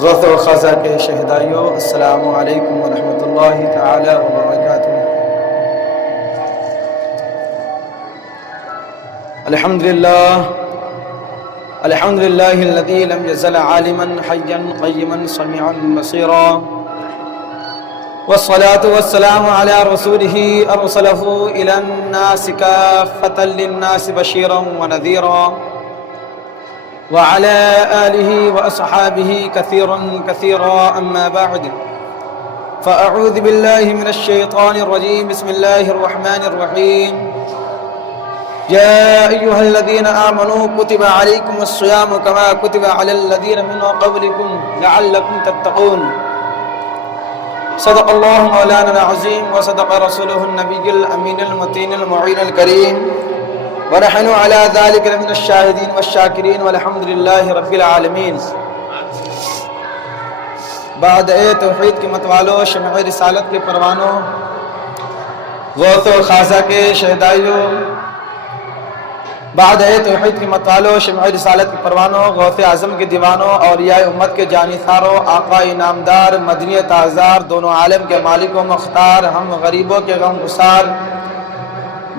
غوث و خزا کے شہدائیوں، السلام علیکم ورحمۃ اللہ تعالی وبرکاتہ۔ الحمد للہ الذی لم یزل عالما حیا قیما سمیعا بصیرا، والصلاة والسلام علی رسولہ ارسلہ الی الناس کافۃ للناس بشیرا ونذیرا، وعلى آله وأصحابه كثيرا كثيرا، أما بعد، فأعوذ بالله من الشيطان الرجيم، بسم الله الرحمن الرحيم، يا أيها الذين آمنوا كتب عليكم الصيام كما كتب على الذين من قبلكم لعلكم تتقون، صدق الله مولانا العظيم وصدق رسوله النبي الأمين المتين المعين الكريم، ونحن على ذلك من الشاهدين والشاكرين والحمد لله رب العالمين۔ بعد توحید کی متوالو، شمع رسالت کے پروانوں، غوث و خازہ کے شہدائیوں، بعد توحید کی متوالو، شمع رسالت کے پروانوں، غوث اعظم کے دیوانوں، اولیاء امت کے جانثاروں، آقا انعامدار، مدنی تاجدار، دونوں عالم کے مالک و مختار، ہم غریبوں کے غم گسار،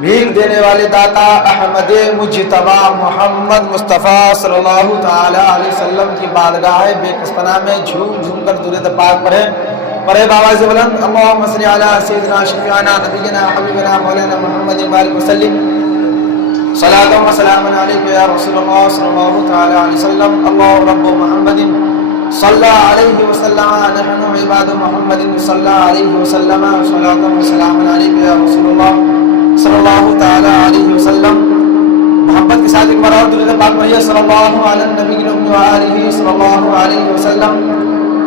بھیک دینے والے داتا احمد مجتبی محمد مصطفیٰ صلی اللہ تعالی علیہ وسلم کی بارگاہ بے کسپنا میں جھوم جھوم کر درود پاک پڑھے بآواز بلند، اللہم صلی علی سیدنا شفیعنا نبینا حبیبنا مولانا محمد بارک وسلم، صلاۃ و سلام علیک یا رسول اللہ صلی اللہ تعالی علیہ وسلم، اللہ رب محمد صلی علیہ وسلم، نحن عباد محمد صلی علیہ وسلم، صلاۃ و سلام علیک یا رسول اللہ صلی اللہ تعالی علیہ وسلم۔ محبت کے ساتھ ایک بار اور درود پاک پڑھیے، صلی اللہ علی النبی وآلہ صلی اللہ علیہ وسلم،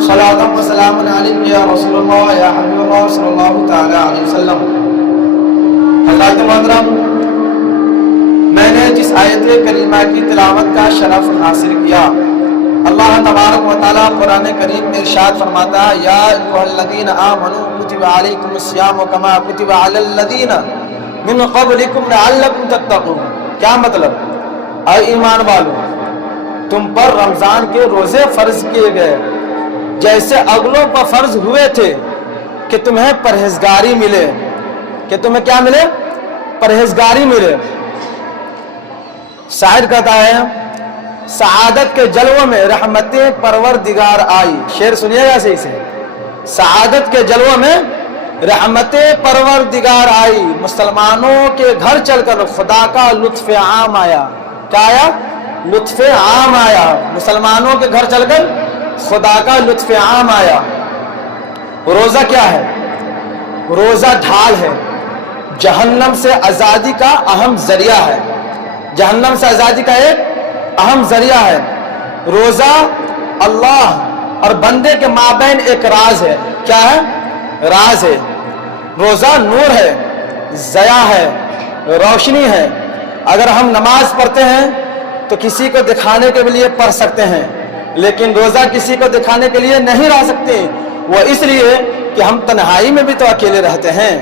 صلاۃ و سلام علیک یا رسول اللہ یا حبیب اللہ صلی اللہ تعالی علیہ وسلم۔ حضرات محترم، میں نے جس آیت کریمہ کی تلاوت کا شرف حاصل کیا، اللہ تبارک و تعالی قرآن کریم میں ارشاد فرماتا ہے، یا ایھا الذین آمنوا کتب علیکم الصیام کما کتب علی الذین من قبلکم لعلکم تتقون۔ کیا مطلب؟ اے ایمان والو، تم پر رمضان کے روزے فرض کیے گئے جیسے اگلوں پر فرض ہوئے تھے کہ تمہیں پرہیزگاری ملے، کہ تمہیں کیا ملے؟ پرہیزگاری ملے۔ شاعر کہتا ہے، سعادت کے جلووں میں رحمتیں پروردگار آئی۔ شعر سنیے گا صحیح سے، سعادت کے جلووں میں رحمتیں پروردگار آئی، مسلمانوں کے گھر چل کر خدا کا لطف عام آیا۔ کیا آیا؟ لطف عام آیا، مسلمانوں کے گھر چل کر خدا کا لطف عام آیا۔ روزہ کیا ہے؟ روزہ ڈھال ہے، جہنم سے آزادی کا اہم ذریعہ ہے، جہنم سے آزادی کا ایک اہم ذریعہ ہے۔ روزہ اللہ اور بندے کے مابین ایک راز ہے۔ کیا ہے؟ راز ہے۔ روزہ نور ہے، ضیاء ہے، روشنی ہے۔ اگر ہم نماز پڑھتے ہیں تو کسی کو دکھانے کے لیے پڑھ سکتے ہیں، لیکن روزہ کسی کو دکھانے کے لیے نہیں رہ سکتے، وہ اس لیے کہ ہم تنہائی میں بھی تو اکیلے رہتے ہیں،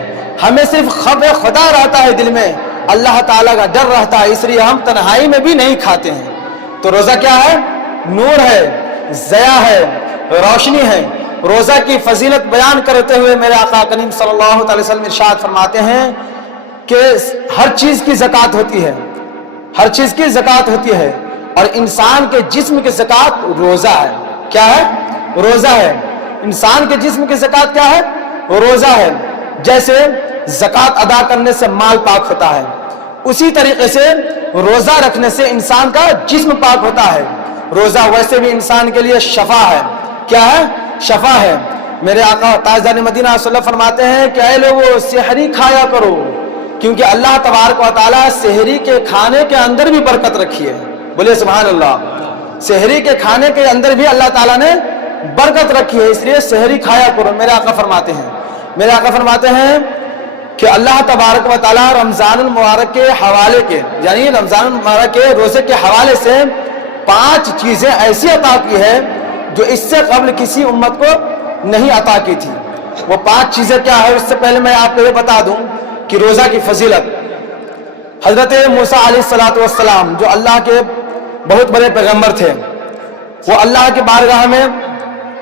ہمیں صرف خوف خدا رہتا ہے دل میں، اللہ تعالیٰ کا ڈر رہتا ہے، اس لیے ہم تنہائی میں بھی نہیں کھاتے ہیں۔ تو روزہ کیا ہے؟ نور ہے، ضیاء ہے، روشنی ہے۔ روزہ کی فضیلت بیان کرتے ہوئے میرے آقا کریم صلی اللہ علیہ وسلم ارشاد فرماتے ہیں کہ ہر چیز کی زکوٰۃ ہوتی ہے، ہر چیز کی زکوٰۃ ہوتی ہے، اور انسان کے جسم کی زکوٰۃ روزہ ہے۔ کیا ہے؟ روزہ ہے۔ انسان کے جسم کی زکوٰۃ کیا ہے؟ روزہ ہے۔ جیسے زکوٰۃ ادا کرنے سے مال پاک ہوتا ہے، اسی طریقے سے روزہ رکھنے سے انسان کا جسم پاک ہوتا ہے۔ روزہ ویسے بھی انسان کے لیے شفا ہے۔ کیا ہے؟ شفا ہے۔ میرے آقا تاجدار مدینہ صلی اللہ علیہ وسلم فرماتے ہیں کہ اے لوگو، سحری کھایا کرو، کیونکہ اللہ تبارک و تعالیٰ سحری کے کھانے کے اندر بھی برکت رکھی ہے۔ بولے سبحان اللہ۔ سحری کے کھانے کے اندر بھی اللہ تعالیٰ نے برکت رکھی ہے، اس لیے سحری کھایا کرو۔ میرے آقا فرماتے ہیں کہ اللہ تبارک و تعالیٰ رمضان المبارک کے حوالے کے، یعنی رمضان المبارک کے روزے کے حوالے سے 5 چیزیں ایسی عطا کی ہے جو اس سے قبل کسی امت کو نہیں عطا کی تھی۔ وہ 5 چیزیں کیا ہے؟ اس سے پہلے میں آپ کو یہ بتا دوں کہ روزہ کی فضیلت، حضرت موسیٰ علیہ السلام جو اللہ کے بہت بڑے پیغمبر تھے، وہ اللہ کی بارگاہ میں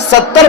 70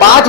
5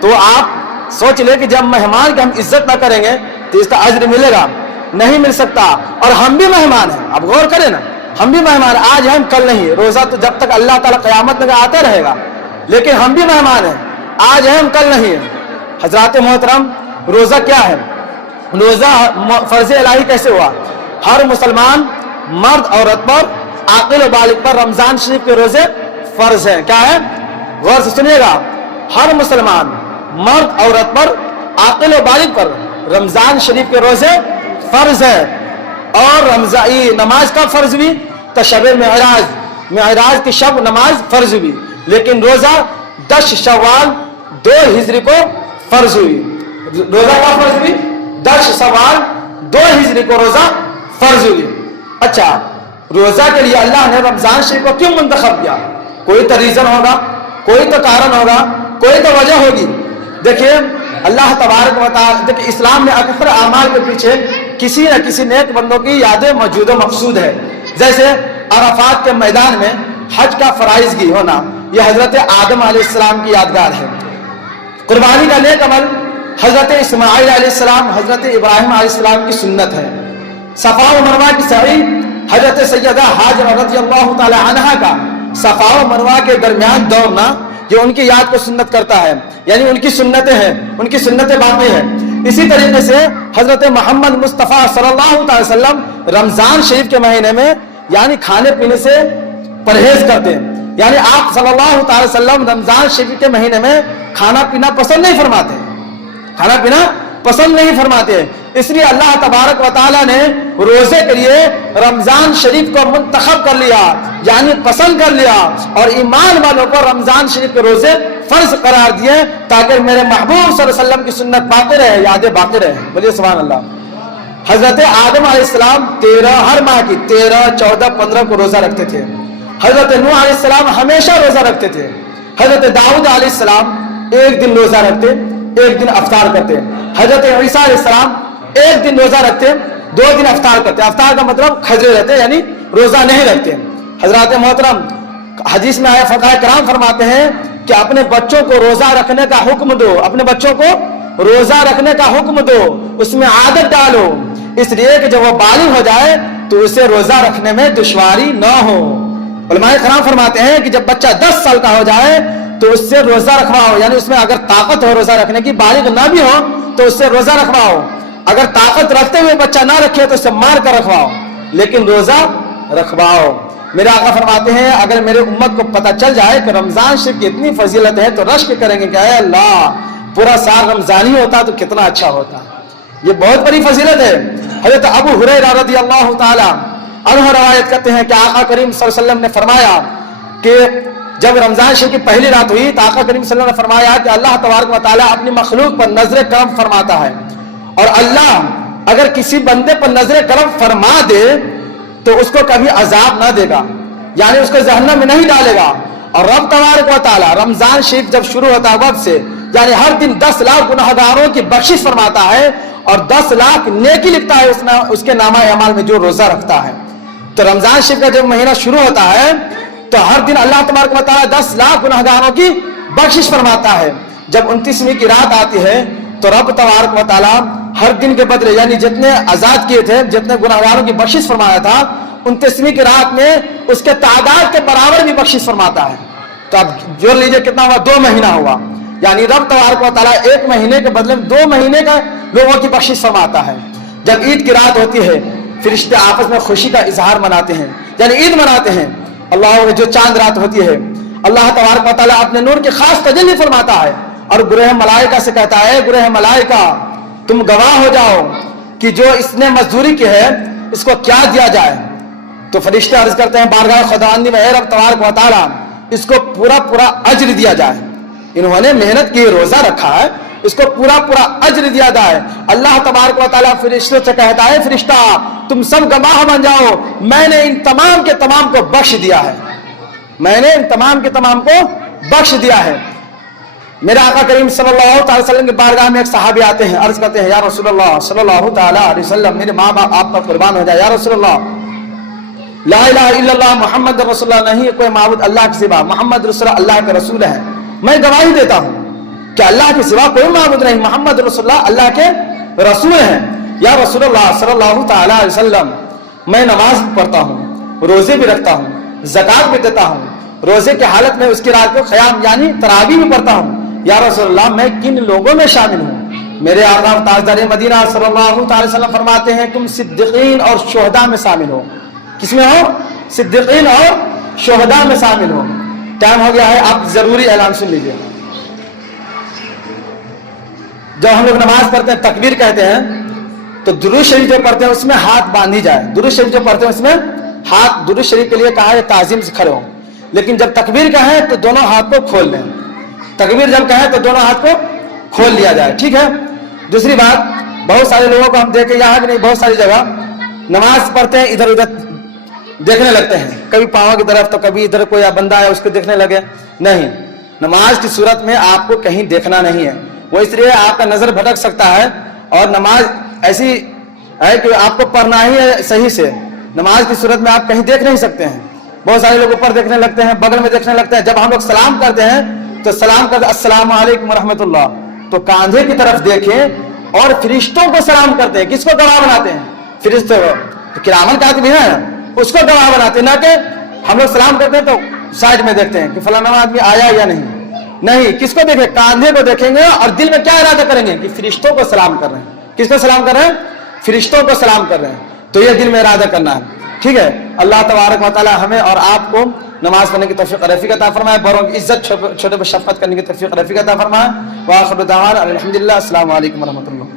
تو آپ سوچ لے کہ جب مہمان کی ہم عزت نہ کریں گے تو اس کا اجر ملے گا؟ نہیں مل سکتا. اور ہم بھی مہمان ہیں, اب غور کریں نا, ہم بھی مہمان, آج ہم کل نہیں. روزہ تو جب تک اللہ تعالیٰ قیامت میں آتا رہے گا, لیکن ہم بھی مہمان ہیں, آج ہم کل نہیں ہیں. حضرات محترم, روزہ کیا ہے؟ روزہ فرض الہی کیسے ہوا؟ ہر مسلمان مرد عورت پر, عاقل و بالغ پر رمضان شریف کے روزے فرض ہیں. کیا ہے؟ غور سے سنیے گا, ہر مسلمان مرد عورت پر, عاقل و بالغ پر رمضان شریف کے روزے فرض ہے. اور نماز کا فرض بھی تو شب معراج کی شب نماز فرض ہوئی, لیکن روزہ 10 شوال 2 ہجری کو فرض ہوئی. روزہ کا فرض بھی 10 شوال 2 ہجری کو روزہ فرض ہوئی. اچھا, روزہ کے لیے اللہ نے رمضان شریف کو کیوں منتخب کیا؟ کوئی تو ریزن ہوگا, کوئی تو کارن ہوگا, کوئی تو وجہ ہوگی. دیکھیے اللہ تبارک و تعالی, دیکھیے اسلام میں اکثر اعمال کے پیچھے کسی نہ کسی نیک بندوں کی یادیں موجود و مقصود ہے. جیسے عرفات کے میدان میں حج کا فرائضگی ہونا, یہ حضرت آدم علیہ السلام کی یادگار ہے. قربانی کا نیک عمل حضرت اسماعیل علیہ السلام, حضرت ابراہیم علیہ السلام کی سنت ہے. صفا و مروہ کی سعی حضرت سیدہ حاجرہ رضی اللہ تعالی عنہا کا صفا و مروہ کے درمیان دوڑنا, یہ ان کی یاد کو سنت کرتا ہے, یعنی ان کی سنتیں ہیں, ان کی سنتیں باقی ہیں. اسی طریقے سے حضرت محمد مصطفیٰ صلی اللہ علیہ وسلم رمضان شریف کے مہینے میں یعنی کھانے پینے سے پرہیز کرتے ہیں. یعنی آپ صلی اللہ علیہ وسلم رمضان شریف کے مہینے میں کھانا پینا پسند نہیں فرماتے, کھانا پینا پسند نہیں فرماتے. اس لیے اللہ تبارک و تعالیٰ نے روزے کے لیے رمضان شریف کو منتخب کر لیا, یعنی پسند کر لیا, اور ایمان والوں کو رمضان شریف کے روزے فرض قرار دیے تاکہ میرے محبوب صلی اللہ علیہ وسلم کی سنت باقی رہے, یادیں باقی رہے. بولیے سبحان اللہ. حضرت آدم علیہ السلام 13 ہر ماہ کی 13, 14, 15 کو روزہ رکھتے تھے. حضرت نوح علیہ السلام ہمیشہ روزہ رکھتے تھے. حضرت داؤد علیہ السلام 1 دن روزہ رکھتے, 1 دن افطار کرتے. حضرت عیسیٰ علیہ السلام 1 دن روزہ رکھتے, 2 دن افطار کرتے. افطار کا مطلب کھجرے رہتے, یعنی روزہ نہیں رکھتے. حضرات محترم, حدیث میں آیا فقہاء کرام فرماتے ہیں کہ اپنے بچوں کو روزہ رکھنے کا حکم دو, اپنے بچوں کو روزہ رکھنے کا حکم دو, اس میں عادت ڈالو, اس لیے کہ جب وہ بالغ ہو جائے تو اسے روزہ رکھنے میں دشواری نہ ہو. علماء کرام فرماتے ہیں کہ جب بچہ 10 سال کا ہو جائے تو اس سے روزہ رکھواؤ, یعنی اس میں اگر طاقت ہو روزہ رکھنے کی, بالغ نہ بھی ہو تو اس سے روزہ رکھواؤ. اگر طاقت رکھتے ہوئے بچہ نہ رکھے تو اسے مار کر رکھواؤ, لیکن روزہ رکھواؤ. میرے آقا فرماتے ہیں اگر میرے امت کو پتہ چل جائے کہ رمضان شریف کی اتنی فضیلت ہے تو رشک کریں گے کہ اے اللہ, پورا سال رمضانی ہوتا تو کتنا اچھا ہوتا. یہ بہت بڑی فضیلت ہے. حضرت ابو ہریرہ رضی اللہ تعالی عنہ روایت کرتے ہیں کہ آقا کریم صلی اللہ علیہ وسلم نے فرمایا کہ جب رمضان شریف کی پہلی رات ہوئی تو آقا کریم صلی اللہ علیہ وسلم نے فرمایا کہ اللہ تبارک و تعالیٰ اپنی مخلوق پر نظر کرم فرماتا ہے, اور اللہ اگر کسی بندے پر نظر کرم فرما دے تو اس کو کبھی عذاب نہ دے گا, یعنی اس کو جہنم میں نہیں ڈالے گا. اور رب تبارک و تعالیٰ رمضان شریف جب شروع ہوتا ہے وقت سے, یعنی ہر دن 10 لاکھ گناہگاروں کی بخشش فرماتا ہے اور 10 لاکھ نیکی لکھتا ہے اس کے نامہ اعمال میں جو روزہ رکھتا ہے. تو رمضان شریف کا جب مہینہ شروع ہوتا ہے تو ہر دن اللہ تبارک و تعالیٰ 10 لاکھ گناہگاروں کی بخشش فرماتا ہے. جب 29ویں کی رات آتی ہے تو رب تبارک و تعالیٰ ہر دن کے بدلے, یعنی جتنے آزاد کیے تھے, جتنے گناہگاروں کی بخشش فرمایا تھا, 29ویں کی رات میں اس کے تعداد کے برابر بھی بخشش فرماتا ہے. تو اب جوڑ لیجئے کتنا ہوا, 2 مہینہ ہوا. یعنی رب تبارک و تعالیٰ 1 مہینے کے بدلے 2 مہینے کا لوگوں کی بخشش فرماتا ہے. جب عید کی رات ہوتی ہے فرشتے آپس میں خوشی کا اظہار مناتے ہیں, یعنی عید مناتے ہیں. اللہ جو چاند رات ہوتی ہے اللہ تبارک و تعالیٰ اپنے نور کی خاص تجلی فرماتا ہے اور گروہ ملائکہ سے کہتا ہے, گروہ ملائکہ تم گواہ ہو جاؤ کہ جو اس نے مزدوری کی ہے اس کو کیا دیا جائے. تو فرشتے عرض کرتے ہیں بارگاہ خداوندی میں, اے رب تبارک و تعالیٰ اس کو پورا اجر دیا جائے, انہوں نے محنت کی, روزہ رکھا ہے, اس کو پورا اجر دیا جائے. اللہ تبارک و تعالیٰ فرشتوں سے کہتا ہے فرشتہ تم سب گواہ بن جاؤ, میں نے ان تمام کے تمام کو بخش دیا ہے, میں نے ان تمام کے تمام کو بخش دیا ہے. میرے آقا کریم صلی اللہ علیہ وسلم کے بارگاہ میں ایک صحابی آتے ہیں, عرض کرتے ہیں یا رسول اللہ صلی اللہ تعالیٰ علیہ وسلم, میرے ماں باپ آپ پر قربان ہو جائے, یا رسول اللہ لا الہ الا اللہ محمد رسول اللہ, نہیں کوئی معبود اللہ کے سوا, محمد رسول اللہ کے رسول ہے, میں گواہی دیتا ہوں. کہ اللہ کے سوا کوئی معبود نہیں, محمد رسول اللہ اللہ کے رسول ہیں. یا رسول اللہ صلی اللہ تعالی علیہ وسلم, میں نماز بھی پڑھتا ہوں, روزے بھی رکھتا ہوں, زکات بھی دیتا ہوں, روزے کی حالت میں اس کی رات کو قیام یعنی تراویح بھی پڑھتا ہوں. یا رسول اللہ میں کن لوگوں میں شامل ہوں؟ میرے آقا تاجدار مدینہ صلی اللہ تعالی وسلم فرماتے ہیں تم صدیقین اور شہداء میں شامل ہو. کس میں ہو؟ صدیقین اور شہداء میں شامل ہو. ٹائم ہو گیا ہے, آپ ضروری اعلان سن لیجیے. جب ہم لوگ نماز پڑھتے ہیں تکبیر کہتے ہیں تو درود شریف جو پڑھتے ہیں اس میں ہاتھ باندھی جائے. درود شریف جو پڑھتے ہیں اس میں ہاتھ, درود شریف کے لیے کہا ہے تعظیم سے کھڑے ہو, لیکن جب تکبیر کہیں تو دونوں ہاتھ کو کھول لیں. تکبیر جب کہیں تو دونوں ہاتھ کو کھول لیا جائے, ٹھیک ہے. دوسری بات, بہت سارے لوگوں کو ہم دیکھیں, یہاں بھی نہیں بہت ساری جگہ نماز پڑھتے ہیں ادھر ادھر دیکھنے لگتے ہیں, کبھی پاؤں کی طرف تو کبھی ادھر کوئی بندہ ہے اس کو دیکھنے لگے. نہیں, نماز کی صورت میں آپ کو کہیں دیکھنا نہیں ہے. وہ اس لیے آپ کا نظر بھٹک سکتا ہے, اور نماز ایسی ہے کہ آپ کو پڑھنا ہی ہے صحیح سے. نماز کی صورت میں آپ کہیں دیکھ نہیں سکتے ہیں. بہت سارے لوگ اوپر دیکھنے لگتے ہیں, بغل میں دیکھنے لگتے ہیں. جب ہم لوگ سلام کرتے ہیں تو سلام کرتے السلام علیکم ورحمۃ اللہ, تو کاندھے کی طرف دیکھیں اور فرشتوں کو سلام کرتے ہیں. کس کو گواہ بناتے ہیں؟ فرشتوں کو. کرامن کاتب ہیں اس کو گواہ بناتے ہیں, نہ کہ ہم لوگ سلام کرتے ہیں تو سائڈ میں دیکھتے ہیں کہ فلانا آدمی آیا یا نہیں. نہیں, کس کو دیکھیں؟ کاندھے کو دیکھیں گے اور دل میں کیا ارادہ کریں گے کہ فرشتوں کو سلام کر رہے ہیں. کس کو سلام کر رہے ہیں؟ فرشتوں کو سلام کر رہے ہیں. تو یہ دل میں ارادہ کرنا ہے, ٹھیک ہے. اللہ تبارک و تعالی ہمیں اور آپ کو نماز پڑھنے کی توفیق رفیق عطا فرمائے, بڑوں کی عزت چھوٹے پر شفقت کرنے کی توفیق رفیق عطا فرمائے. وآخر دعوانا الحمدللہ. السلام علیکم ورحمۃ اللہ.